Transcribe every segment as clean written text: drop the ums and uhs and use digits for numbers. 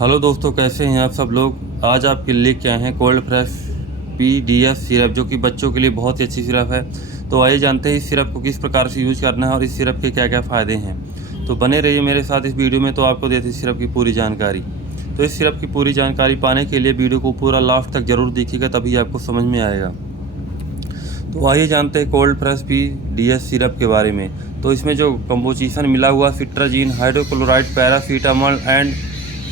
Hello दोस्तों, कैसे हैं आप सब लोग। आज आपके लिए क्या है कोल्ड फ्रेश PDF सिरप, जो कि बच्चों के लिए बहुत ही अच्छी सिरप है। तो आइए जानते हैं इस सिरप को किस प्रकार से यूज करना है और इस सिरप के क्या क्या फ़ायदे हैं। तो बने रहिए मेरे साथ इस वीडियो में, तो आपको देते हैं सिरप की पूरी जानकारी। तो इस सिरप की पूरी जानकारी पाने के लिए वीडियो को पूरा लास्ट तक ज़रूर देखिएगा, तभी आपको समझ में आएगा। तो आइए जानते हैं कोल्ड फ्रेश DS सिरप के बारे में। तो इसमें जो कंपोजिशन मिला हुआ cetirizine, hydrochloride, paracetamol and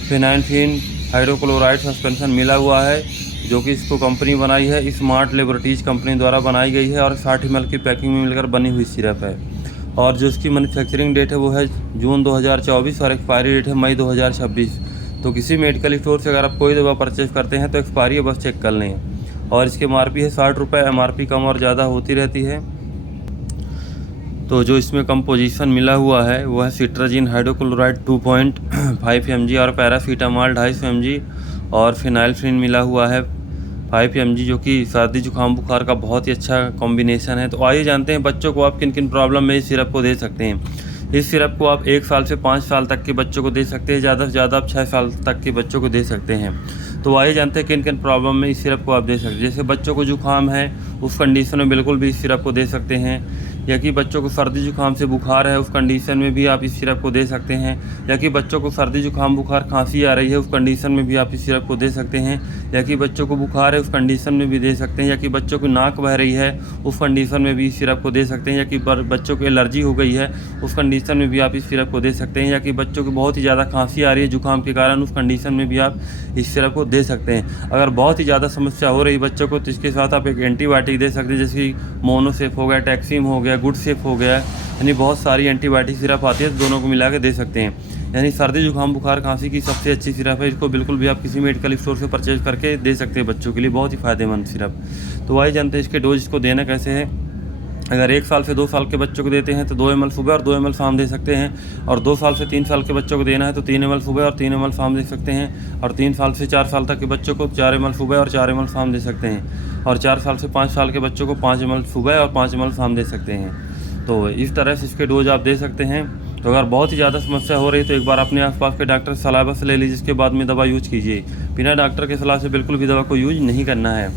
phenylephrine hydrochloride suspension मिला हुआ है, जो कि इसको कंपनी बनाई है स्मार्ट लेबोरेटरीज कंपनी द्वारा बनाई गई है और 60 ml की पैकिंग में मिलकर बनी हुई सिरप है। और जो इसकी मैन्युफैक्चरिंग डेट है वो है जून 2024 और एक्सपायरी डेट है मई 2026। तो किसी मेडिकल स्टोर से अगर आप कोई दवा परचेज करते हैं तो एक्सपायरी बस चेक कर लें। और इसके MRP है 60 रुपये। MRP कम और ज़्यादा होती रहती है। तो जो इसमें कंपोजिशन मिला हुआ है वो है सिट्राजीन हाइड्रोक्लोराइड 2.5 mg और पैरासीटामॉल 250 mg और फिनाइलफ्रिन मिला हुआ है 5 mg, जो कि सर्दी जुकाम बुखार का बहुत ही अच्छा कॉम्बिनेशन है। तो आइए जानते हैं बच्चों को आप किन किन प्रॉब्लम में इस सिरप को दे सकते हैं। इस सिरप को आप 1 साल से 5 साल तक के बच्चों को दे सकते हैं, ज़्यादा से ज़्यादा आप 6 साल तक के बच्चों को दे सकते हैं। तो आइए जानते हैं किन किन प्रॉब्लम में इस सिरप को आप दे सकते हैं। जैसे बच्चों को जुकाम है, उस कंडीशन में बिल्कुल भी इस सिरप को दे सकते हैं। या कि बच्चों को सर्दी जुकाम से बुखार है, उस कंडीशन में भी आप इस सिरप को दे सकते हैं। या कि बच्चों को सर्दी जुकाम बुखार खांसी आ रही है, उस कंडीशन में भी आप इस सिरप को दे सकते हैं। या कि बच्चों को बुखार है, उस कंडीशन में भी दे सकते हैं। या कि बच्चों की नाक बह रही है, उस कंडीशन में भी इस सिरप को दे सकते हैं। या कि बच्चों को एलर्जी हो गई है, उस कंडीशन में भी आप इस सिरप को दे सकते हैं। या कि बच्चों को बहुत ही ज़्यादा खांसी आ रही है जुकाम के कारण, उस कंडीशन में भी आप इस सिरप को दे सकते हैं। अगर बहुत ही ज़्यादा समस्या हो रही है बच्चों को, तो इसके साथ आप एक एंटीबायोटिक दे सकते हैं, जैसे कि मोनोसेफ हो गया, टैक्सीम हो गया, गुड सेफ हो गया, यानी बहुत सारी एंटीबायोटिक सिरप आती है, तो दोनों को मिला के दे सकते हैं। यानी सर्दी जुकाम बुखार खांसी की सबसे अच्छी सिरप है। इसको बिल्कुल भी आप किसी मेडिकल स्टोर से परचेज करके दे सकते हैं बच्चों के लिए, बहुत ही फ़ायदेमंद सिरप। तो आइए जानते हैं इसके डोज, इसको देना कैसे है। अगर 1 साल से 2 साल के बच्चों को देते हैं तो 2 ml सुबह और 2 ml शाम दे सकते हैं। और 2 साल से 3 साल के बच्चों को देना है तो 3 ml सुबह और 3 ml शाम दे सकते हैं। और 3 साल से 4 साल तक के बच्चों को 4 ml सुबह और 4 ml शाम दे सकते हैं। और 4 साल से 5 साल के बच्चों को 5 ml सुबह और 5 ml शाम दे सकते हैं। तो इस तरह से इसके डोज आप दे सकते हैं। तो अगर बहुत ही ज़्यादा समस्या हो रही है तो एक बार अपने आसपास के डॉक्टर से सलाह बस ले लीजिए, इसके बाद में दवा यूज कीजिए। बिना डॉक्टर की सलाह से बिल्कुल भी दवा को यूज नहीं करना है।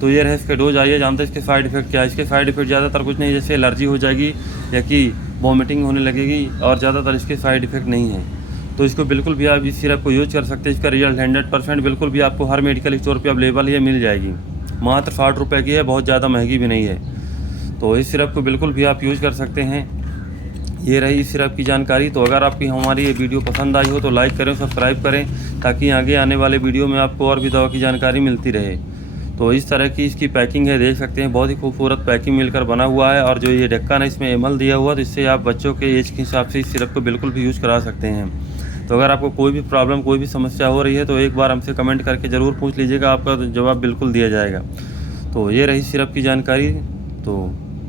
तो ये रहे इसके डोज। आइए जानते हैं इसके साइड इफेक्ट क्या है। इसके साइड इफेक्ट ज़्यादातर कुछ नहीं, जैसे एलर्जी हो जाएगी या कि वॉमिटिंग होने लगेगी, और ज़्यादातर इसके साइड इफेक्ट नहीं है। तो इसको बिल्कुल भी आप इस सिरप को यूज कर सकते हैं। इसका रिजल्ट 100% बिल्कुल भी आपको हर मेडिकल स्टोर पर अवेलेबल है, मिल जाएगी। मात्र 60 रुपये की है, बहुत ज़्यादा महंगी भी नहीं है। तो इस सिरप को बिल्कुल भी आप यूज कर सकते हैं। ये रही इस सिरप की जानकारी। तो अगर आपकी हमारी ये वीडियो पसंद आई हो तो लाइक करें, सब्सक्राइब करें, ताकि आगे आने वाले वीडियो में आपको और भी दवा की जानकारी मिलती रहे। तो इस तरह की इसकी पैकिंग है, देख सकते हैं, बहुत ही खूबसूरत पैकिंग मिलकर बना हुआ है। और जो ये ढक्कन है इसमें ML दिया हुआ, तो इससे आप बच्चों के एज के हिसाब से इस सिरप को बिल्कुल भी यूज़ करा सकते हैं। तो अगर आपको कोई भी प्रॉब्लम, कोई भी समस्या हो रही है तो एक बार हमसे कमेंट करके ज़रूर पूछ लीजिएगा, आपका जवाब बिल्कुल दिया जाएगा। तो ये रही सिरप की जानकारी। तो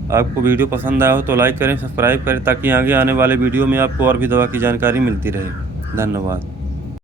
आपको वीडियो पसंद आया हो तो लाइक करें, सब्सक्राइब करें, ताकि आगे आने वाले वीडियो में आपको और भी दवा की जानकारी मिलती रहे। धन्यवाद।